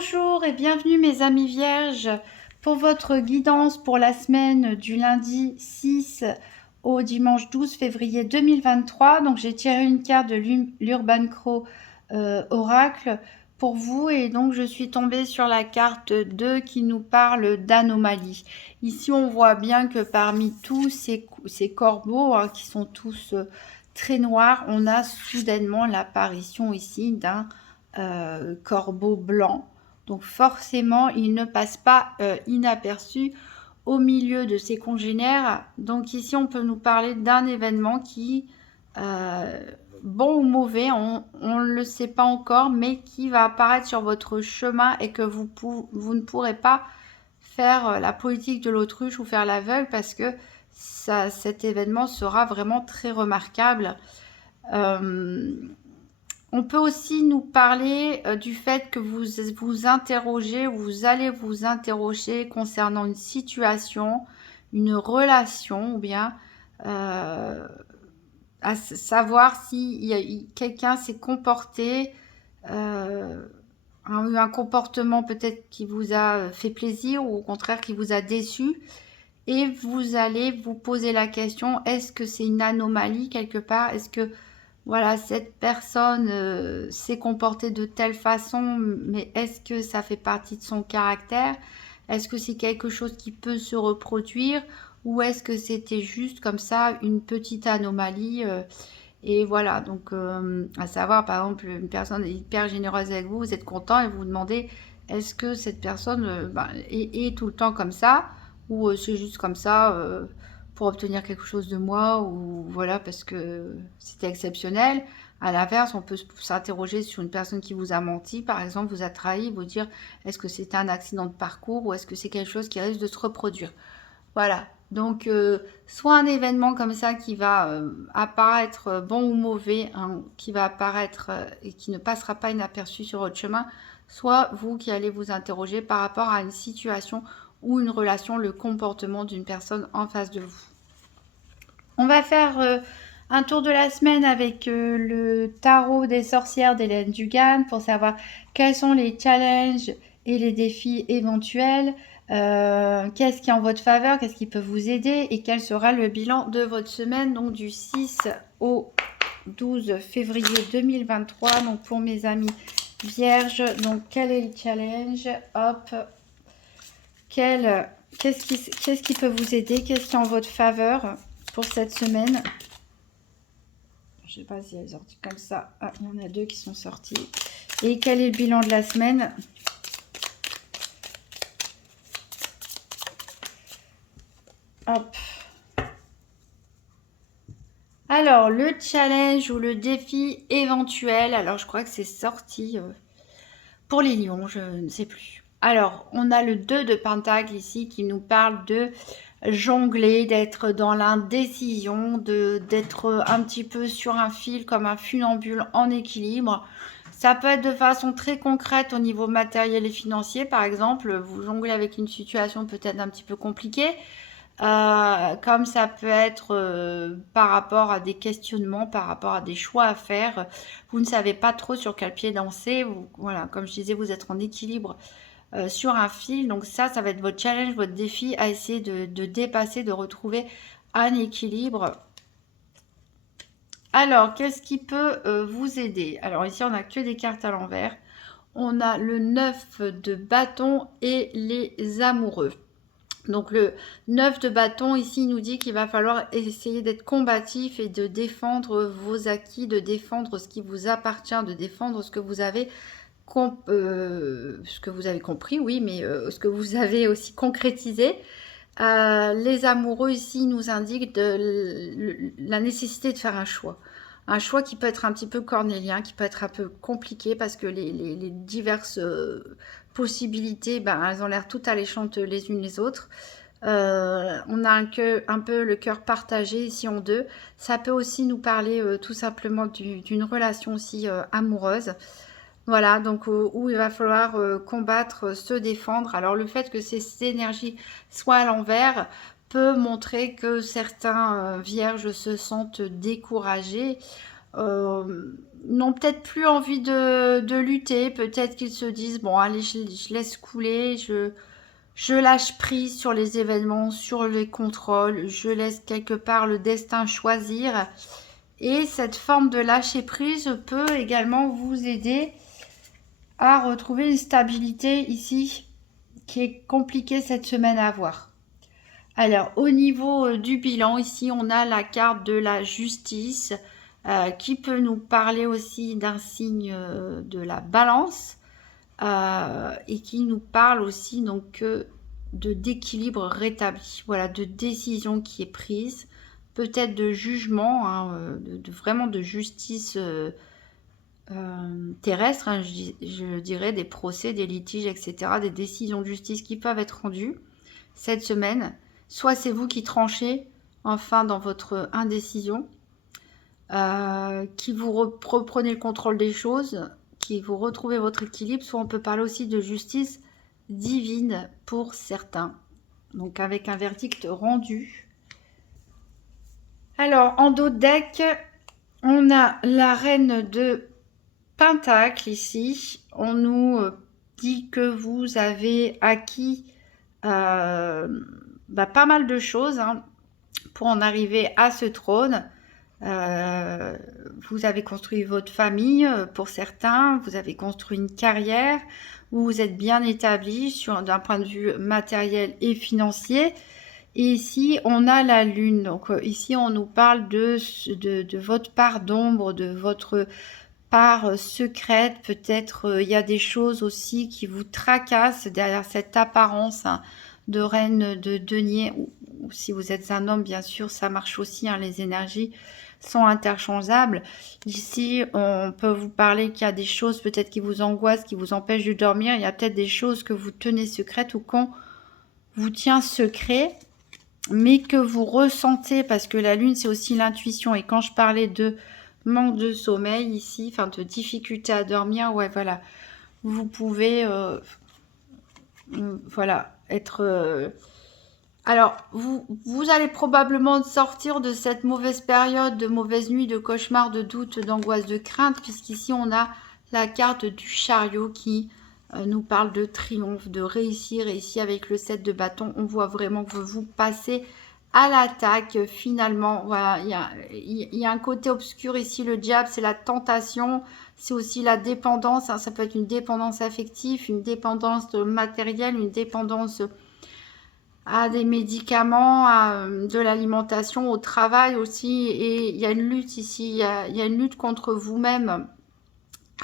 Bonjour et bienvenue mes amis vierges pour votre guidance pour la semaine du lundi 6 au dimanche 12 février 2023. Donc j'ai tiré une carte de l'Urban Crow Oracle pour vous et donc je suis tombée sur la carte 2 qui nous parle d'anomalie. Ici on voit bien que parmi tous ces corbeaux qui sont tous très noirs, on a soudainement l'apparition ici d'un corbeau blanc. Donc forcément, il ne passe pas inaperçu au milieu de ses congénères. Donc ici, on peut nous parler d'un événement qui, bon ou mauvais, on ne le sait pas encore, mais qui va apparaître sur votre chemin et que vous ne pourrez pas faire la politique de l'autruche ou faire l'aveugle parce que cet événement sera vraiment très remarquable. On peut aussi nous parler du fait que vous vous interrogez, vous allez vous interroger concernant une situation, une relation, ou bien à savoir si quelqu'un s'est comporté, a eu un comportement peut-être qui vous a fait plaisir ou au contraire qui vous a déçu. Et vous allez vous poser la question, est-ce que c'est une anomalie quelque part? Est-ce que voilà, cette personne s'est comportée de telle façon, mais est-ce que ça fait partie de son caractère? Est-ce que c'est quelque chose qui peut se reproduire? Ou est-ce que c'était juste comme ça une petite anomalie? Et voilà, donc à savoir, par exemple, une personne est hyper généreuse avec vous, vous êtes content et vous vous demandez, est-ce que cette personne est tout le temps comme ça? Ou c'est juste comme ça pour obtenir quelque chose de moi, ou voilà, parce que c'était exceptionnel. À l'inverse, on peut s'interroger sur une personne qui vous a menti, par exemple, vous a trahi, vous dire, est-ce que c'était un accident de parcours ou est-ce que c'est quelque chose qui risque de se reproduire? Voilà, donc soit un événement comme ça qui va apparaître bon ou mauvais, hein, qui va apparaître et qui ne passera pas inaperçu sur votre chemin, soit vous qui allez vous interroger par rapport à une situation ou une relation, le comportement d'une personne en face de vous. On va faire un tour de la semaine avec le tarot des sorcières d'Hélène Dugan pour savoir quels sont les challenges et les défis éventuels, qu'est-ce qui est en votre faveur, qu'est-ce qui peut vous aider et quel sera le bilan de votre semaine, donc du 6 au 12 février 2023. Donc pour mes amis vierges, donc quel est le challenge? Hop, qu'est-ce qui peut vous aider, qu'est-ce qui est en votre faveur pour cette semaine? Je sais pas si elle est sortie comme ça. Ah, il y en a deux qui sont sortis. Et quel est le bilan de la semaine? Hop. Alors, le challenge ou le défi éventuel. Alors, je crois que c'est sorti pour les lions, je ne sais plus. Alors, on a le 2 de Pentacle ici qui nous parle de jongler, d'être dans l'indécision, d'être un petit peu sur un fil comme un funambule en équilibre. Ça peut être de façon très concrète au niveau matériel et financier. Par exemple, vous jonglez avec une situation peut-être un petit peu compliquée. Comme ça peut être par rapport à des questionnements, par rapport à des choix à faire. Vous ne savez pas trop sur quel pied danser. Voilà, comme je disais, vous êtes en équilibre sur un fil. Donc ça va être votre challenge, votre défi à essayer de dépasser, de retrouver un équilibre. Alors, qu'est-ce qui peut vous aider? Alors ici, on n'a que des cartes à l'envers. On a le 9 de bâton et les amoureux. Donc le 9 de bâton, ici, il nous dit qu'il va falloir essayer d'être combatif et de défendre vos acquis, de défendre ce qui vous appartient, de défendre ce que vous avez compris, oui, mais ce que vous avez aussi concrétisé. Les amoureux ici nous indiquent la nécessité de faire un choix. Un choix qui peut être un petit peu cornélien, qui peut être un peu compliqué parce que les diverses possibilités, elles ont l'air toutes alléchantes les unes les autres. On a un peu le cœur partagé ici en deux. Ça peut aussi nous parler tout simplement d'une relation aussi amoureuse. Voilà, donc où il va falloir combattre, se défendre. Alors le fait que ces énergies soient à l'envers peut montrer que certains vierges se sentent découragés n'ont peut-être plus envie de lutter. Peut-être qu'ils se disent, bon, allez, je laisse couler, je lâche prise sur les événements, sur les contrôles, je laisse quelque part le destin choisir. Et cette forme de lâcher prise peut également vous aider à retrouver une stabilité ici qui est compliquée cette semaine à avoir. Alors, au niveau du bilan, ici, on a la carte de la justice qui peut nous parler aussi d'un signe de la balance et qui nous parle aussi donc d'équilibre rétabli, voilà, de décision qui est prise, peut-être de jugement, hein, vraiment de justice terrestre, hein, je dirais des procès, des litiges, etc., des décisions de justice qui peuvent être rendues cette semaine. Soit c'est vous qui tranchez enfin dans votre indécision, qui vous reprenez le contrôle des choses, qui vous retrouvez votre équilibre, soit on peut parler aussi de justice divine pour certains. Donc avec un verdict rendu. Alors en dos de deck, on a la reine de Pentacle ici. On nous dit que vous avez acquis pas mal de choses hein, pour en arriver à ce trône. Vous avez construit votre famille pour certains, vous avez construit une carrière, vous êtes bien établi d'un point de vue matériel et financier. Et ici, on a la lune. Donc ici, on nous parle de votre part d'ombre, de votre part secrète. Peut-être il y a des choses aussi qui vous tracassent derrière cette apparence hein, de reine de denier. Ou si vous êtes un homme, bien sûr, ça marche aussi. Hein, les énergies sont interchangeables. Ici, on peut vous parler qu'il y a des choses peut-être qui vous angoissent, qui vous empêchent de dormir. Il y a peut-être des choses que vous tenez secrètes ou qu'on vous tient secret, mais que vous ressentez, parce que la lune, c'est aussi l'intuition. Et quand je parlais de manque de sommeil ici, enfin de difficulté à dormir, ouais, voilà. Vous pouvez, voilà, être... Alors, vous allez probablement sortir de cette mauvaise période, de mauvaise nuit, de cauchemar, de doute, d'angoisse, de crainte, puisqu'ici, on a la carte du chariot qui nous parle de triomphe, de réussir. Et ici, avec le 7 de bâton, on voit vraiment que vous passez à l'attaque. Finalement, voilà, il y a un côté obscur ici. Le diable, c'est la tentation. C'est aussi la dépendance. Hein, ça peut être une dépendance affective, une dépendance matérielle, une dépendance à des médicaments, à de l'alimentation, au travail aussi. Et il y a une lutte ici, il y a une lutte contre vous-même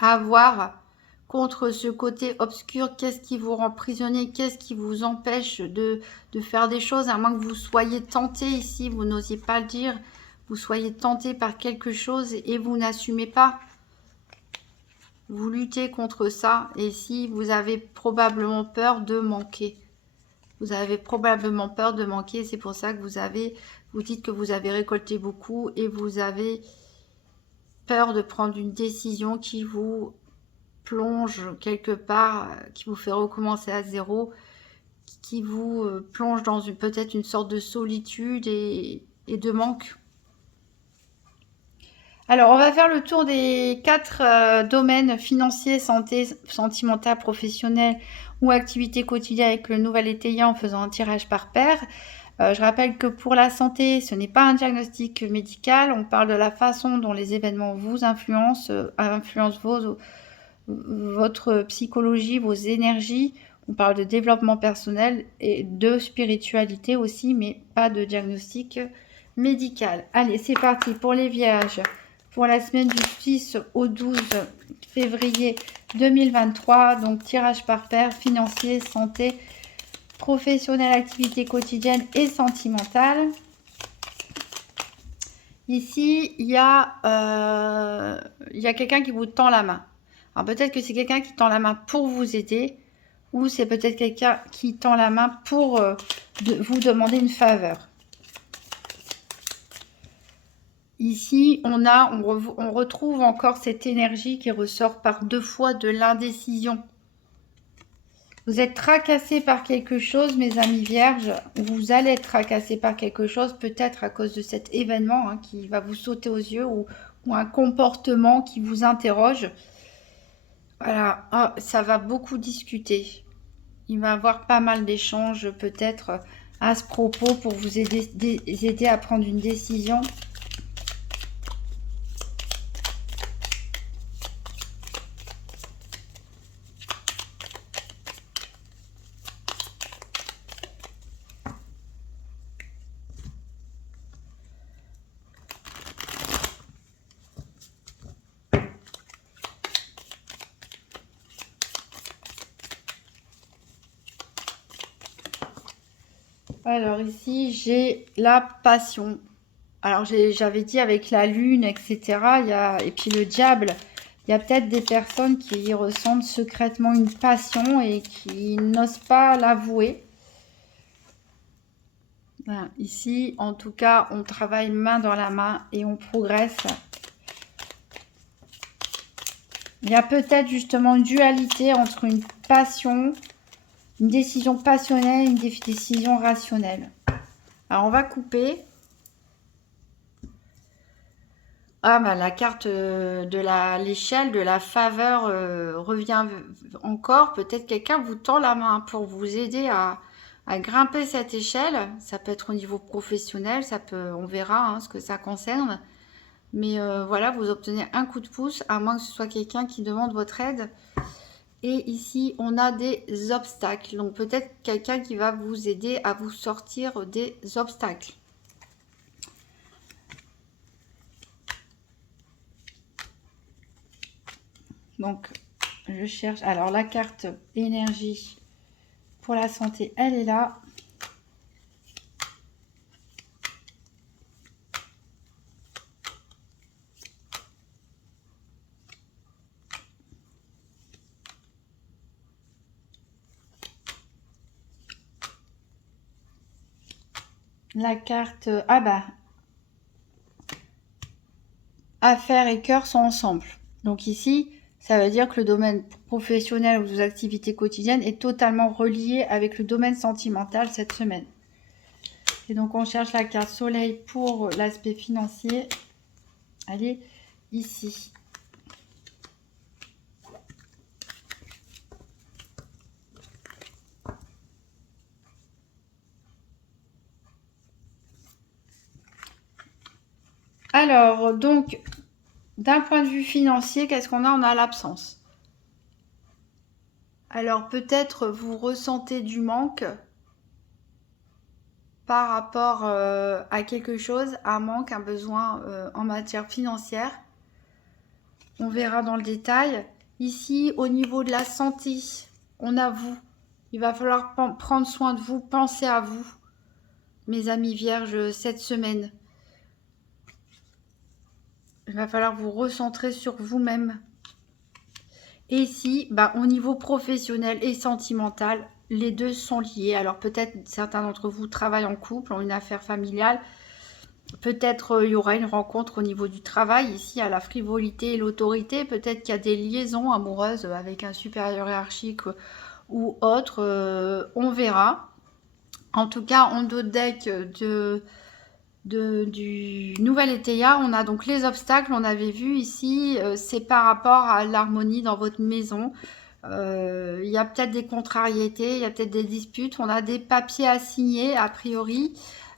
à avoir, contre ce côté obscur. Qu'est-ce qui vous rend prisonnier? Qu'est-ce qui vous empêche de faire des choses, à moins que vous soyez tenté ici, vous n'osiez pas le dire, vous soyez tenté par quelque chose et vous n'assumez pas. Vous luttez contre ça et si vous avez probablement peur de manquer. Vous avez probablement peur de manquer, c'est pour ça que vous dites que vous avez récolté beaucoup et vous avez peur de prendre une décision qui vous plonge quelque part, qui vous fait recommencer à zéro, qui vous plonge dans peut-être une sorte de solitude et de manque. Alors, on va faire le tour des 4 domaines financiers, santé, sentimental, professionnel ou activité quotidienne avec le nouvel étayant en faisant un tirage par paire. Je rappelle que pour la santé, ce n'est pas un diagnostic médical. On parle de la façon dont les événements vous influencent votre psychologie, vos énergies. On parle de développement personnel et de spiritualité aussi, mais pas de diagnostic médical. Allez, c'est parti pour les vierges. Pour la semaine du 6 au 12 février 2023. Donc, tirage par paire, financier, santé, professionnel, activité quotidienne et sentimentale. Ici, il y a quelqu'un qui vous tend la main. Alors, peut-être que c'est quelqu'un qui tend la main pour vous aider ou c'est peut-être quelqu'un qui tend la main pour vous demander une faveur. Ici, on retrouve encore cette énergie qui ressort par 2 fois de l'indécision. Vous êtes tracassé par quelque chose, mes amis vierges. Vous allez être tracassé par quelque chose, peut-être à cause de cet événement hein, qui va vous sauter aux yeux ou ou un comportement qui vous interroge. Voilà, ah, ça va beaucoup discuter. Il va y avoir pas mal d'échanges peut-être à ce propos pour vous aider à prendre une décision. Alors ici, j'ai la passion. Alors j'avais dit avec la lune, etc. Et puis le diable, il y a peut-être des personnes qui ressentent secrètement une passion et qui n'osent pas l'avouer. Voilà. Ici, en tout cas, on travaille main dans la main et on progresse. Il y a peut-être justement une dualité entre une passion, une décision passionnelle et une décision rationnelle. Alors, on va couper. Ah, bah, la carte de l'échelle, de la faveur revient encore. Peut-être quelqu'un vous tend la main pour vous aider à grimper cette échelle. Ça peut être au niveau professionnel, on verra hein, ce que ça concerne. Mais voilà, vous obtenez un coup de pouce, à moins que ce soit quelqu'un qui demande votre aide. Et ici, on a des obstacles. Donc peut-être quelqu'un qui va vous aider à vous sortir des obstacles. Donc, je cherche. Alors, la carte énergie pour la santé, elle est là. La carte, ah bah, affaires et cœur sont ensemble. Donc ici, ça veut dire que le domaine professionnel ou vos activités quotidiennes est totalement relié avec le domaine sentimental cette semaine. Et donc, on cherche la carte soleil pour l'aspect financier. Allez, ici. Alors, donc, d'un point de vue financier, qu'est-ce qu'on a? On a l'absence. Alors, peut-être vous ressentez du manque par rapport à quelque chose, un manque, un besoin en matière financière. On verra dans le détail. Ici, au niveau de la santé, on a vous. Il va falloir prendre soin de vous, penser à vous, mes amis vierges, cette semaine. Il va falloir vous recentrer sur vous-même. Et ici, bah, au niveau professionnel et sentimental, les deux sont liés. Alors peut-être certains d'entre vous travaillent en couple, ont une affaire familiale. Peut-être il y aura une rencontre au niveau du travail. Ici, à la frivolité et l'autorité. Peut-être qu'il y a des liaisons amoureuses avec un supérieur hiérarchique ou autre. On verra. En tout cas, en dos de deck du nouvel Étéia, on a donc les obstacles, on avait vu ici, c'est par rapport à l'harmonie dans votre maison. Il y a peut-être des contrariétés, il y a peut-être des disputes, on a des papiers à signer a priori.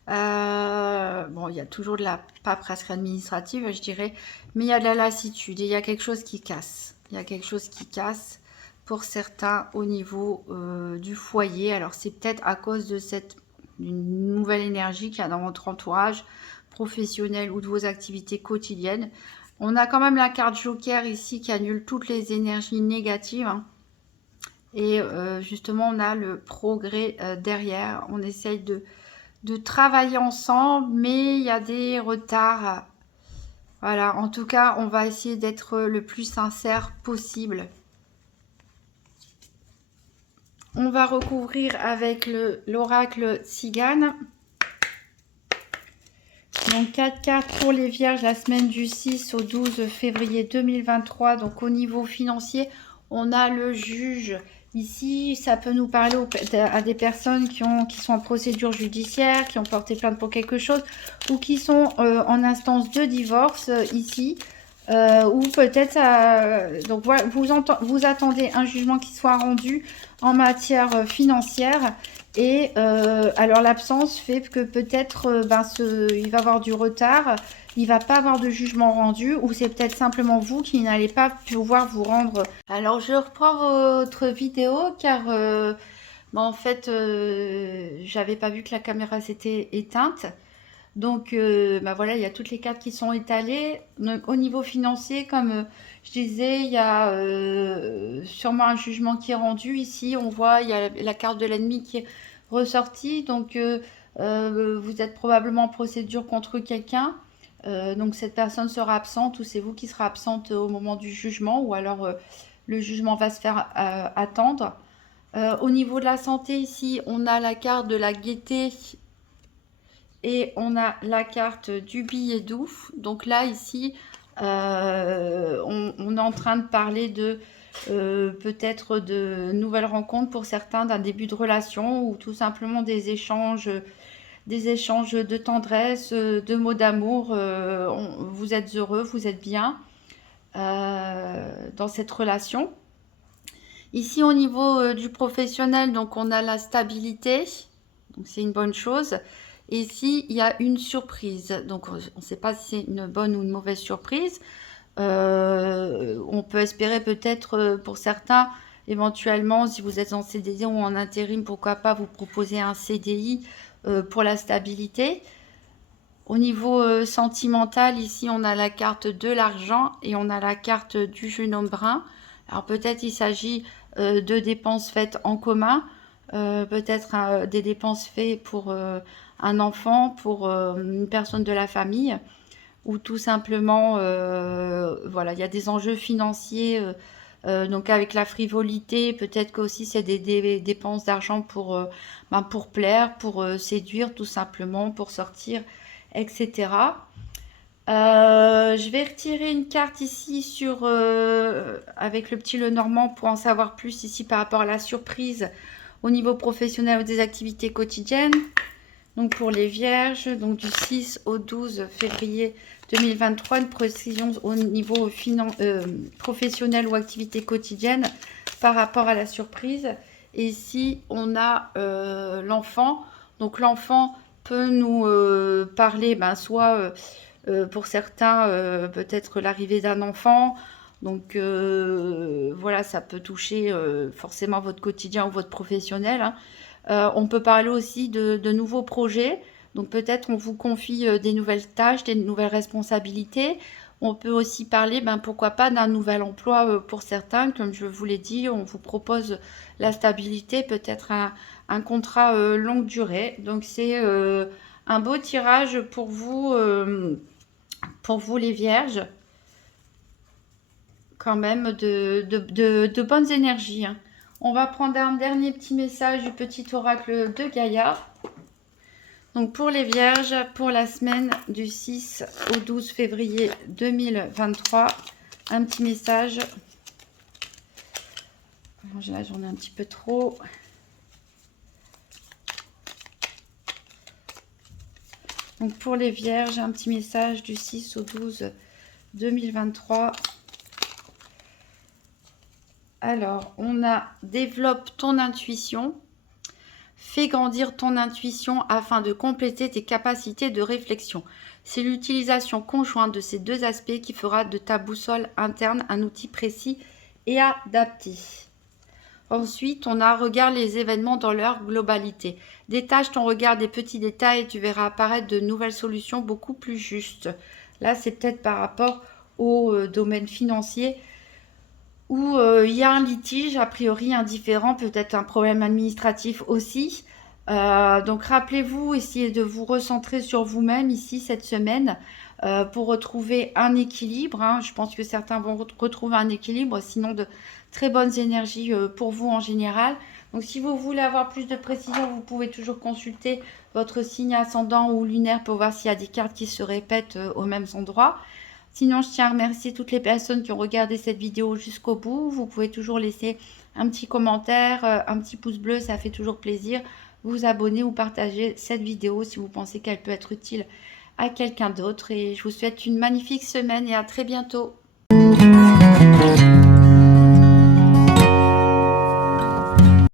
Bon, il y a toujours de la paperasse administrative, je dirais, mais il y a de la lassitude et il y a quelque chose qui casse. Il y a quelque chose qui casse pour certains au niveau du foyer. Alors, c'est peut-être à cause de une nouvelle énergie qu'il y a dans votre entourage professionnel ou de vos activités quotidiennes. On a quand même la carte Joker ici qui annule toutes les énergies négatives. Hein. Et justement, on a le progrès derrière. On essaye de travailler ensemble, mais il y a des retards. Voilà, en tout cas, on va essayer d'être le plus sincère possible. On va recouvrir avec l'oracle Tzigane. Donc 4 cartes pour les vierges la semaine du 6 au 12 février 2023. Donc au niveau financier, on a le juge. Ici, ça peut nous parler à des personnes qui sont en procédure judiciaire, qui ont porté plainte pour quelque chose ou qui sont en instance de divorce ici. Ou peut-être donc voilà, vous attendez un jugement qui soit rendu en matière financière. Et alors l'absence fait que peut-être il va avoir du retard, il va pas avoir de jugement rendu, ou c'est peut-être simplement vous qui n'allez pas pouvoir vous rendre. Alors je reprends votre vidéo car en fait j'avais pas vu que la caméra s'était éteinte. Donc, voilà, il y a toutes les cartes qui sont étalées. Donc, au niveau financier, comme je disais, il y a sûrement un jugement qui est rendu. Ici, on voit, il y a la carte de l'ennemi qui est ressortie. Donc, vous êtes probablement en procédure contre quelqu'un. Donc, cette personne sera absente ou c'est vous qui serez absente au moment du jugement. Ou alors, le jugement va se faire attendre. Au niveau de la santé, ici, on a la carte de la gaieté et on a la carte du billet doux. Donc là, ici, on est en train de parler de peut-être de nouvelles rencontres pour certains, d'un début de relation ou tout simplement des échanges de tendresse, de mots d'amour. Vous êtes heureux, vous êtes bien dans cette relation. Ici, au niveau du professionnel, donc on a la stabilité, donc c'est une bonne chose. Et ici, il y a une surprise. Donc, on ne sait pas si c'est une bonne ou une mauvaise surprise. On peut espérer peut-être pour certains, éventuellement, si vous êtes en CDD ou en intérim, pourquoi pas vous proposer un CDI pour la stabilité. Au niveau sentimental, ici, on a la carte de l'argent et on a la carte du jeune homme brun. Alors, peut-être il s'agit de dépenses faites en commun, peut-être des dépenses faites pour un enfant, pour une personne de la famille, ou tout simplement, voilà, il y a des enjeux financiers, donc avec la frivolité, peut-être qu'aussi c'est des dépenses d'argent pour plaire, pour séduire, tout simplement, pour sortir, etc. Je vais retirer une carte ici avec le petit Lenormand pour en savoir plus ici par rapport à la surprise au niveau professionnel ou des activités quotidiennes. Donc pour les vierges, donc du 6 au 12 février 2023, une précision au niveau professionnel ou activité quotidienne par rapport à la surprise. Et ici, on a l'enfant. Donc l'enfant peut nous parler, soit pour certains, peut-être l'arrivée d'un enfant. Donc voilà, ça peut toucher forcément votre quotidien ou votre professionnel, hein. On peut parler aussi de nouveaux projets. Donc peut-être on vous confie des nouvelles tâches, des nouvelles responsabilités. On peut aussi parler, pourquoi pas, d'un nouvel emploi pour certains. Comme je vous l'ai dit, on vous propose la stabilité, peut-être un contrat longue durée. Donc c'est un beau tirage pour vous les vierges. Quand même de bonnes énergies, hein. On va prendre un dernier petit message du petit oracle de Gaïa. Donc pour les vierges, pour la semaine du 6 au 12 février 2023, un petit message. J'ai la journée un petit peu trop. Donc pour les vierges, un petit message du 6 au 12 2023. Alors, on a développe ton intuition. Fais grandir ton intuition afin de compléter tes capacités de réflexion. C'est l'utilisation conjointe de ces deux aspects qui fera de ta boussole interne un outil précis et adapté. Ensuite, on a regarde les événements dans leur globalité. Détache ton regard des petits détails et tu verras apparaître de nouvelles solutions beaucoup plus justes. Là, c'est peut-être par rapport au domaine financier où il y a un litige, a priori indifférent, peut-être un problème administratif aussi. Donc rappelez-vous, essayez de vous recentrer sur vous-même ici cette semaine pour retrouver un équilibre, hein. Je pense que certains vont retrouver un équilibre, sinon de très bonnes énergies pour vous en général. Donc si vous voulez avoir plus de précision, vous pouvez toujours consulter votre signe ascendant ou lunaire pour voir s'il y a des cartes qui se répètent aux mêmes endroits. Sinon, je tiens à remercier toutes les personnes qui ont regardé cette vidéo jusqu'au bout. Vous pouvez toujours laisser un petit commentaire, un petit pouce bleu, ça fait toujours plaisir. Vous abonner ou partager cette vidéo si vous pensez qu'elle peut être utile à quelqu'un d'autre et je vous souhaite une magnifique semaine et à très bientôt.